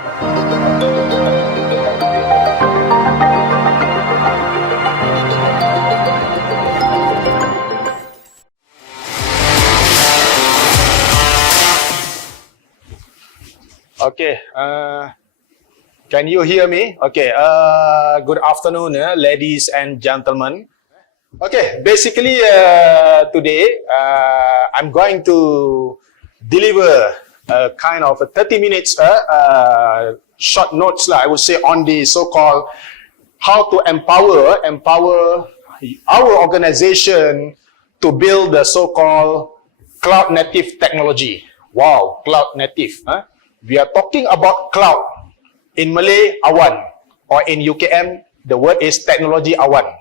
Okay, can you hear me? Okay, good afternoon, ladies and gentlemen. Okay, basically today I'm going to deliver a kind of a 30 minutes short notes, I would say, on the so-called how to empower our organization to build the so-called cloud native technology. Wow, cloud native. We are talking about cloud. In Malay, awan. Or in UKM, the word is technology awan.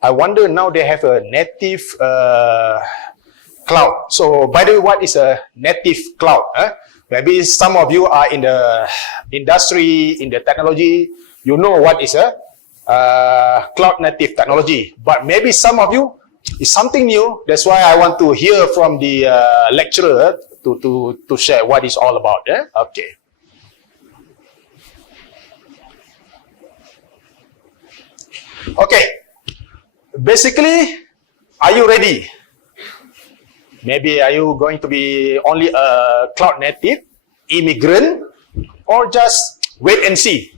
I wonder now they have a native cloud. So, by the way, what is a native cloud? Maybe some of you are in the industry, in the technology, you know what is a cloud native technology. But maybe some of you, it's something new. That's why I want to hear from the lecturer to share what it's all about. Okay. Okay. Basically, are you ready? Maybe are you going to be only a cloud native, immigrant, or just wait and see?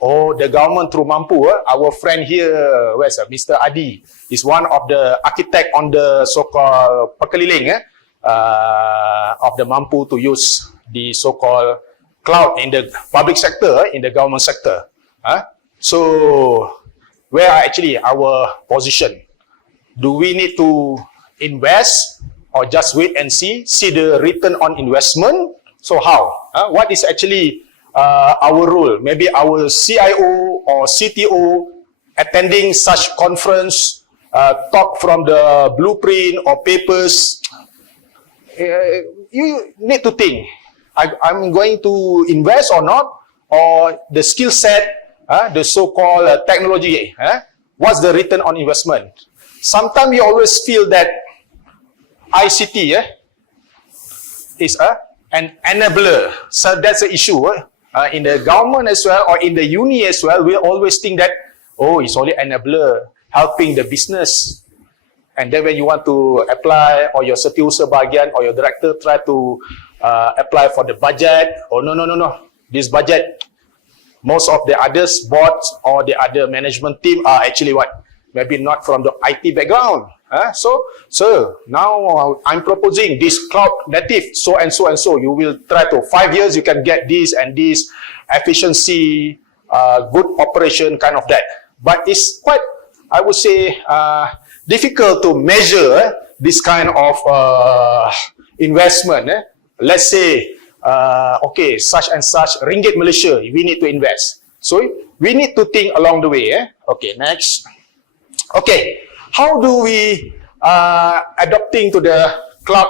Oh, the government through Mampu, our friend here, where's Mr. Adi, is one of the architect on the so-called Pekeliling of the Mampu to use the so-called cloud in the public sector, in the government sector. So, where are actually our position? Do we need to invest or just wait and see the return on investment? So how? What is actually our role? Maybe our CIO or CTO attending such conference, talk from the blueprint or papers. You need to think, I'm going to invest or not, or the skill set, the so-called technology, what's the return on investment? Sometimes you always feel that ICT is an enabler. So that's the issue. In the government as well, or in the uni as well, we always think that, oh, it's only enabler, helping the business. And then when you want to apply, or your setiausaha bahagian, or your director try to apply for the budget, oh no, this budget, most of the others boards or the other management team are actually what? Maybe not from the IT background. So, sir, now I'm proposing this cloud native, so and so and so. You will try to 5 years, you can get this and this efficiency, good operation, kind of that. But it's quite, I would say, difficult to measure this kind of investment. Let's say, okay, such and such ringgit Malaysia, we need to invest. So we need to think along the way. Okay, next. Okay, how do we adopting to the cloud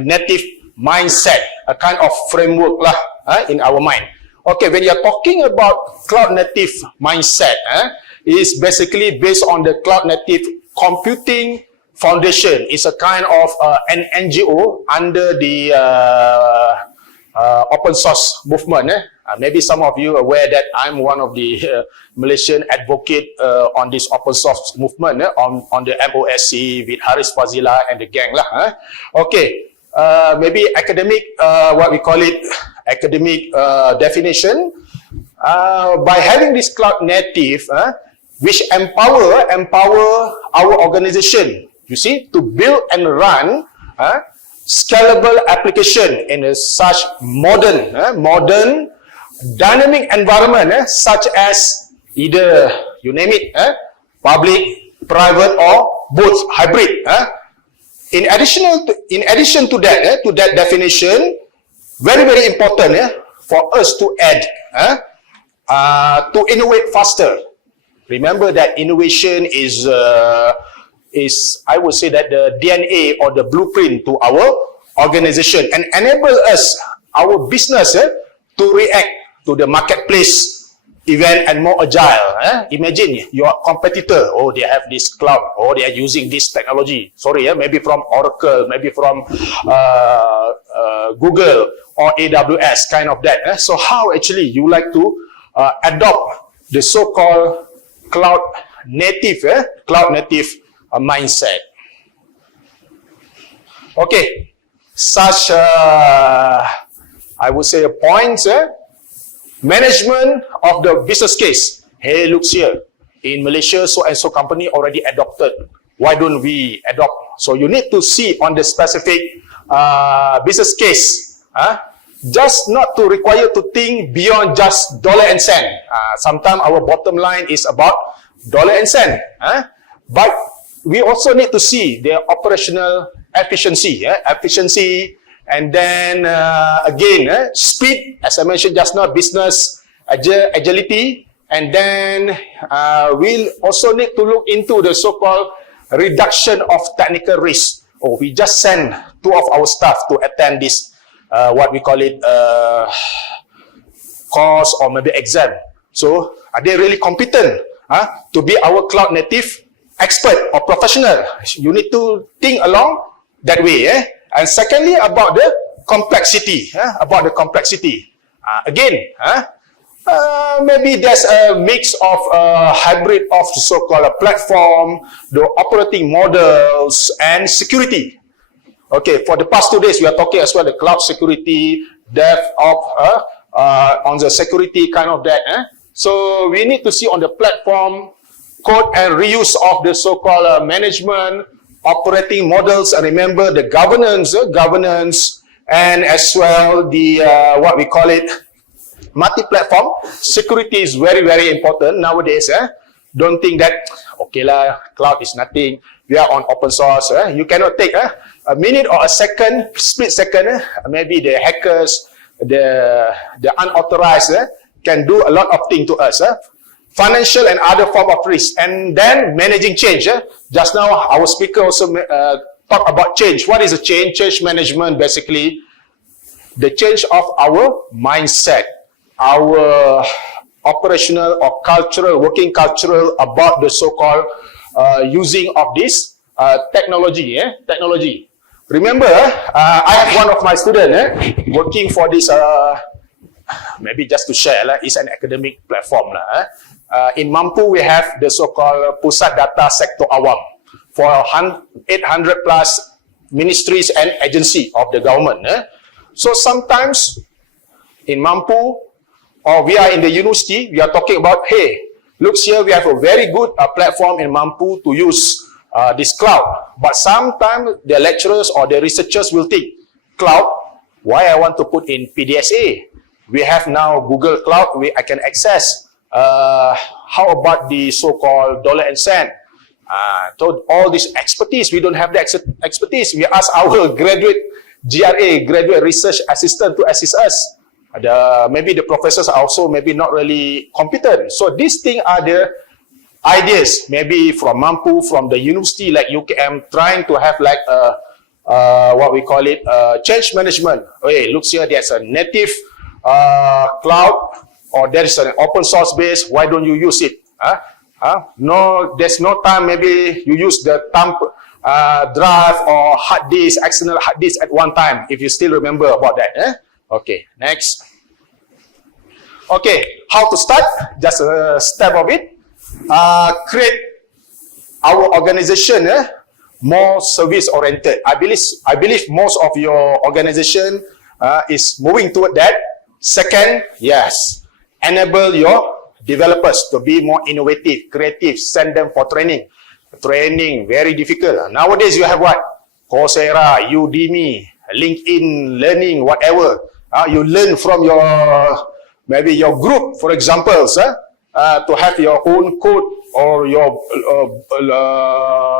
native mindset, a kind of framework lah in our mind. Okay, when you're talking about cloud native mindset, is basically based on the cloud native computing foundation. It's a kind of an NGO under the open source movement. Maybe some of you are aware that I'm one of the Malaysian advocate on this open source movement on the MOSC with Haris Fazila and the gang lah. Okay, maybe academic, what we call it, academic definition. By having this cloud native, which empower our organization, you see, to build and run scalable application in such modern dynamic environment, such as either, you name it, public, private, or both, hybrid. In addition to that definition, very important for us to add to innovate faster. Remember that innovation is I would say that the DNA or the blueprint to our organization, and enable us, our business, to react to the marketplace event and more agile. Imagine your competitor, oh, they have this cloud, or they are using this technology. Sorry, maybe from Oracle, maybe from Google, or AWS, kind of that. So how actually you like to adopt the so-called cloud native mindset. Okay, such I would say points. Management of the business case. Hey, looks here. In Malaysia, so and so company already adopted. Why don't we adopt? So you need to see on the specific business case. Just not to require to think beyond just dollar and cent. Sometimes our bottom line is about dollar and cent. But we also need to see their operational efficiency. Efficiency, and then again, speed, as I mentioned just now, business agility, and then we'll also need to look into the so-called reduction of technical risk. We just send 2 of our staff to attend this, what we call it, course or maybe exam. So, are they really competent to be our cloud native expert or professional? You need to think along that way. And secondly, about the complexity. Again, maybe there's a mix of hybrid of so-called platform, the operating models, and security. Okay, for the past 2 days, we are talking as well the cloud security, DevOps, on the security kind of that. So we need to see on the platform, code and reuse of the so-called management, operating models, and remember the governance, and as well the what we call it, multi-platform. Security is very, very important nowadays. Don't think that, okay lah, cloud is nothing. We are on open source. You cannot take a minute or a second, split second. Maybe the hackers, the unauthorized can do a lot of things to us. Financial and other form of risk. And then managing change. Just now, our speaker also talked about change. What is a change? Change management, basically, the change of our mindset, our operational or cultural, working cultural about the so-called using of this technology. Remember, I have one of my students working for this, maybe just to share, it's an academic platform. In Mampu, we have the so-called Pusat Data Sektor Awam for 800 plus ministries and agencies of the government. So sometimes in Mampu, or we are in the university, we are talking about, hey, looks here, we have a very good platform in Mampu to use this cloud. But sometimes the lecturers or the researchers will think, cloud, why I want to put in PDSA? We have now Google Cloud, I can access. How about the so-called dollar and cent? So all this expertise, we don't have the expertise. We ask our graduate research assistant to assist us. Maybe the professors are also maybe not really competent. So these things are the ideas, maybe from Mampu, from the university like UKM, trying to have like what we call it, change management. Hey, looks here, there's a native cloud, or there is an open source base. Why don't you use it? No, there's no time. Maybe you use the thumb drive or hard disk, external hard disk at one time, if you still remember about that. Okay, next. Okay, how to start? Just a step of it. Create our organization more service oriented. I believe most of your organization is moving toward that. Second, yes, enable your developers to be more innovative, creative, send them for training. Training, very difficult. Nowadays, you have what? Coursera, Udemy, LinkedIn, learning, whatever. You learn from your, maybe your group, for example, to have your own code or your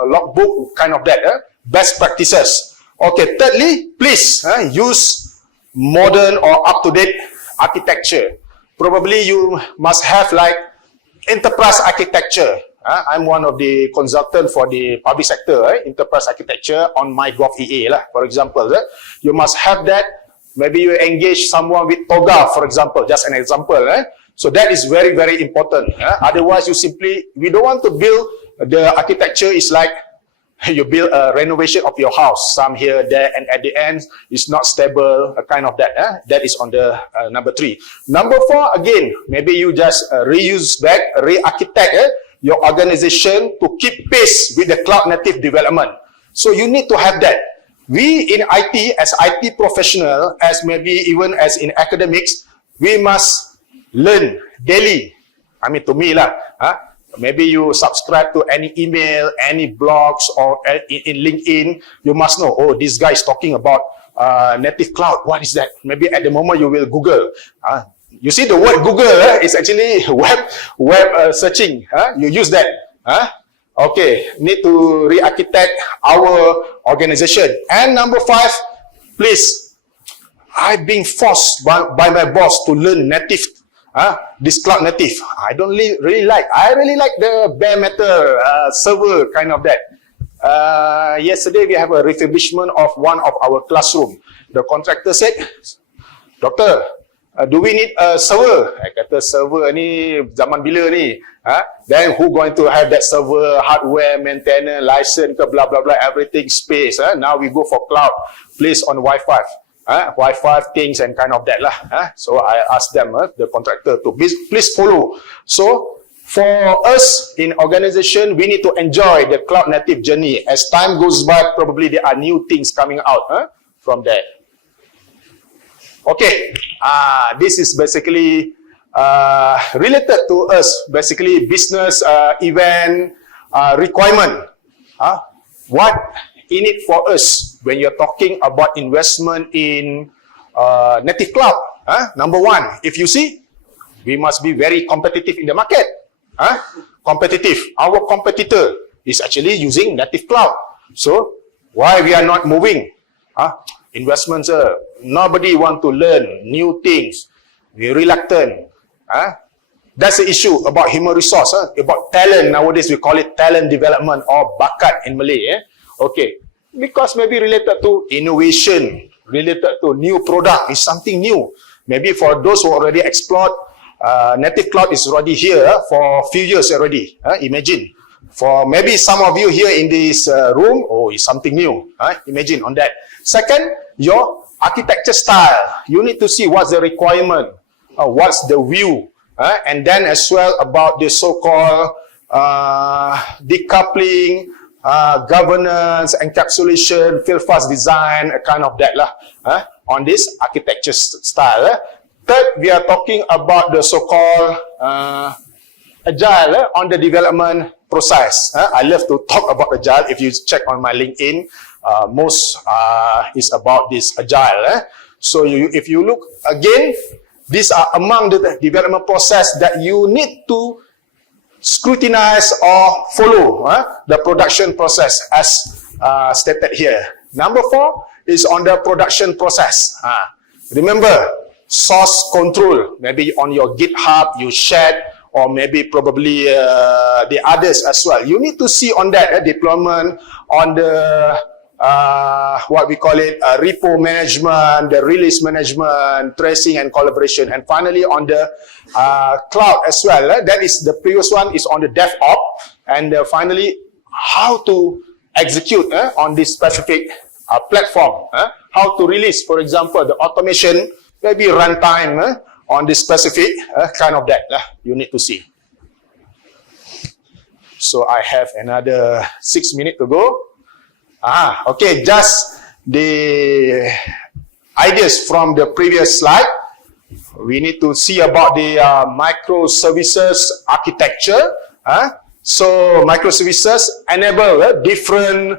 logbook, kind of that. Best practices. Okay, thirdly, please use modern or up-to-date architecture. Probably you must have like enterprise architecture. I'm one of the consultants for the public sector, enterprise architecture on MyGov.EA, for example. You must have that. Maybe you engage someone with Toga, for example, just an example. So that is very, very important. Otherwise, we don't want to build the architecture is like you build a renovation of your house, some here, there, and at the end, it's not stable, a kind of that. That is on the number 3. Number 4, again, maybe you just reuse back, re-architect your organization to keep pace with the cloud native development. So you need to have that. We in IT, as IT professional, as maybe even as in academics, we must learn daily. I mean, to me lah, maybe you subscribe to any email, any blogs, or in LinkedIn, you must know, oh, this guy is talking about native cloud. What is that? Maybe at the moment you will Google. You see the word Google is actually web searching. You use that. Okay, need to re-architect our organization. And number 5, please, I'm being forced by my boss to learn native. This cloud native, I don't really like. I really like the bare metal server kind of that. Yesterday we have a refurbishment of one of our classroom. The contractor said, "Doctor, do we need a server?" I kata server ni zaman bila ni? Then who going to have that server, hardware, maintenance, license, blah blah blah, everything space. Now we go for cloud, place on Wi-Fi. Wi-Fi things and kind of that lah. So I asked them, the contractor, to please follow. So for us in organization, we need to enjoy the cloud native journey. As time goes by, probably there are new things coming out from that. Okay, this is basically related to us, basically business event requirement. What in it for us when you're talking about investment in native cloud? Number 1, if you see, we must be very competitive in the market. Competitive. Our competitor is actually using native cloud. So why we are not moving? Investments, nobody want to learn new things. We're reluctant. That's the issue about human resource, about talent. Nowadays we call it talent development or bakat in Malay. Okay, because maybe related to innovation, related to new product, is something new. Maybe for those who already explored, native cloud is already here for a few years already. Imagine. For maybe some of you here in this room, oh, it's something new. Imagine on that. Second, your architecture style. You need to see what's the requirement, what's the view, and then as well about the so-called decoupling, governance, encapsulation, feel-fast design, a kind of that lah, on this architecture style. Third, we are talking about the so-called agile on the development process. I love to talk about agile. If you check on my LinkedIn, most is about this agile. So if you look again, these are among the development process that you need to scrutinize or follow the production process as stated here. Number 4 is on the production process. Remember, source control. Maybe on your GitHub you shared, or maybe probably the others as well. You need to see on that deployment, on the what we call it, repo management, the release management, tracing and collaboration, and finally on the cloud as well. That is the previous one is on the DevOps, and finally how to execute on this specific platform. How to release, for example, the automation, maybe runtime on this specific kind of that. You need to see. So I have another 6 minutes to go. Okay, just the ideas from the previous slide. We need to see about the microservices architecture. So microservices enable different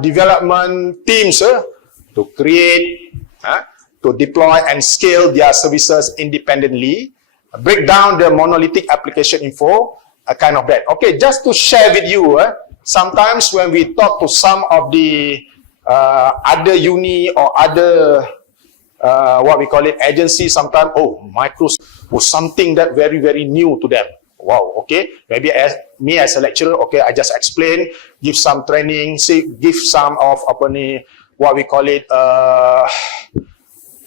development teams to create, to deploy and scale their services independently, break down the monolithic application info, a kind of that. Okay, just to share with you, sometimes when we talk to some of the other uni or other what we call it agencies, sometimes, oh, micros was something that very new to them. Wow, okay, maybe as me as a lecturer, okay, I just explain, give some training, give some of what we call it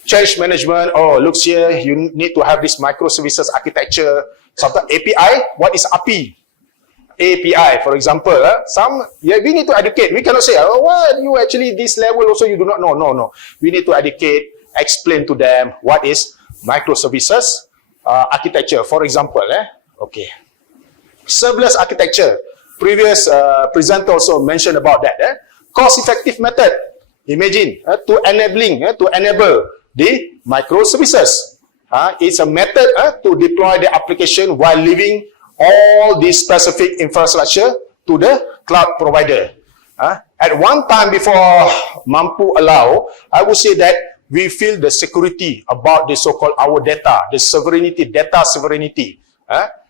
change management. Oh, looks here, you need to have this microservices architecture. Sometimes API, what is API? API, for example. We need to educate. We cannot say, oh, well, you actually this level also you do not know. No. We need to educate, explain to them what is microservices architecture, for example. Okay. Serverless architecture. Previous presenter also mentioned about that. Cost-effective method. Imagine to enable the microservices. It's a method to deploy the application while leaving all the specific infrastructure to the cloud provider. At one time before mampu allow, I would say that we feel the security about the so-called our data, the sovereignty, data sovereignty,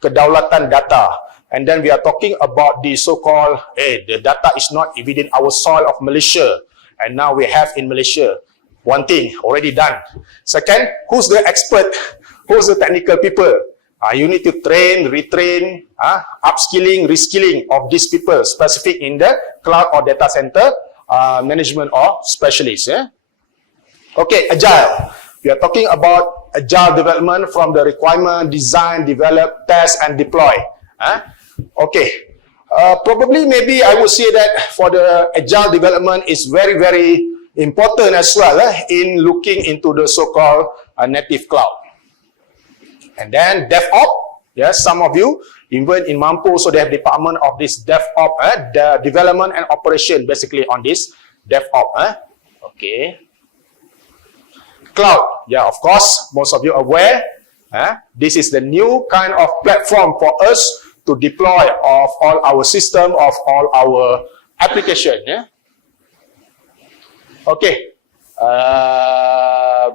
kedaulatan data. And then we are talking about the so-called, the data is not within our soil of Malaysia. And now we have in Malaysia. One thing, already done. Second, who's the expert? Who's the technical people? You need to train, retrain, upskilling, reskilling of these people specific in the cloud or data center management or specialists. Okay, agile. We are talking about agile development from the requirement, design, develop, test, and deploy. Okay. Probably, maybe I would say that for the agile development is very, very important as well in looking into the so-called native cloud. And then DevOps, yes, some of you, even in Mampu, so they have department of this DevOps, the development and operation basically on this DevOps. Okay. Cloud, yeah, of course, most of you are aware. This is the new kind of platform for us to deploy of all our system, of all our application. Okay.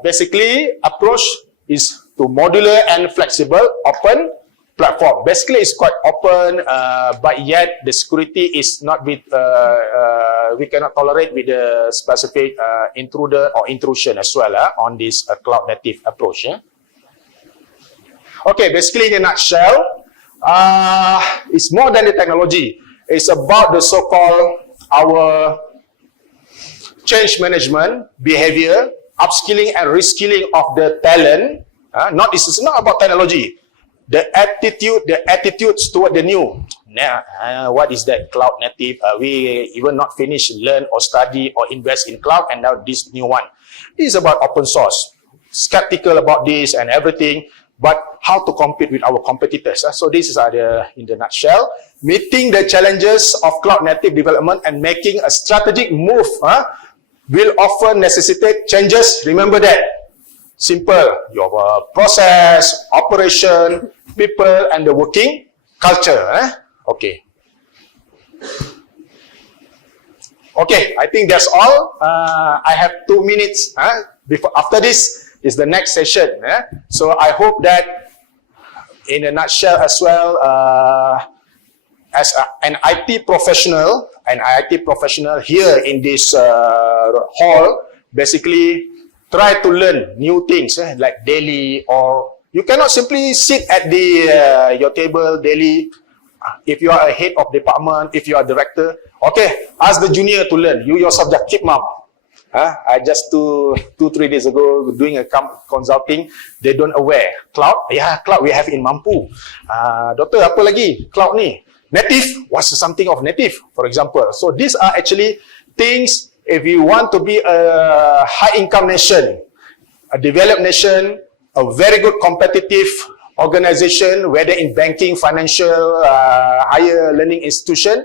Basically, approach is to modular and flexible, open platform. Basically, it's quite open, but yet the security is not with, we cannot tolerate with the specific intruder or intrusion as well on this cloud native approach. Okay, basically in a nutshell, it's more than the technology. It's about the so-called our change management, behavior, upskilling and reskilling of the talent. This is not about technology. The attitudes toward the new. What is that cloud native? We even not finish, learn or study or invest in cloud, and now this new one. This is about open source. Skeptical about this and everything, but how to compete with our competitors. So this is in the nutshell. Meeting the challenges of cloud native development and making a strategic move will often necessitate changes. Remember that. Simple. Your process, operation, people, and the working culture. Okay. Okay, I think that's all. I have 2 minutes. After this is the next session. So I hope that in a nutshell as well, as an IT professional, here in this hall, basically try to learn new things like daily, or you cannot simply sit at the your table daily. If you are a head of department, if you are a director, okay, ask the junior to learn. You yourself just keep mum. I just 2-3 days ago doing a consulting, they don't aware. Cloud, cloud we have in Mampu. Doctor, apa lagi? Cloud ni. Native, what's something of native, for example. So these are actually things, if you want to be a high income nation, a developed nation, a very good competitive organization, whether in banking, financial, higher learning institution,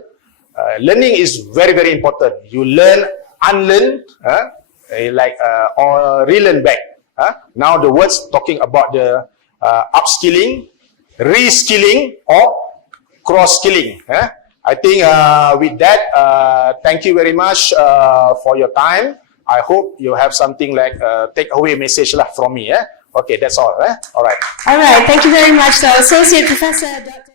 learning is very, very important. You learn, unlearn, or relearn back. Now the words talking about the upskilling, reskilling, or cross-skilling. I think with that, thank you very much for your time. I hope you have something like take away message from me. Okay, that's all. All right. All right. Thank you very much, Associate Professor Dr.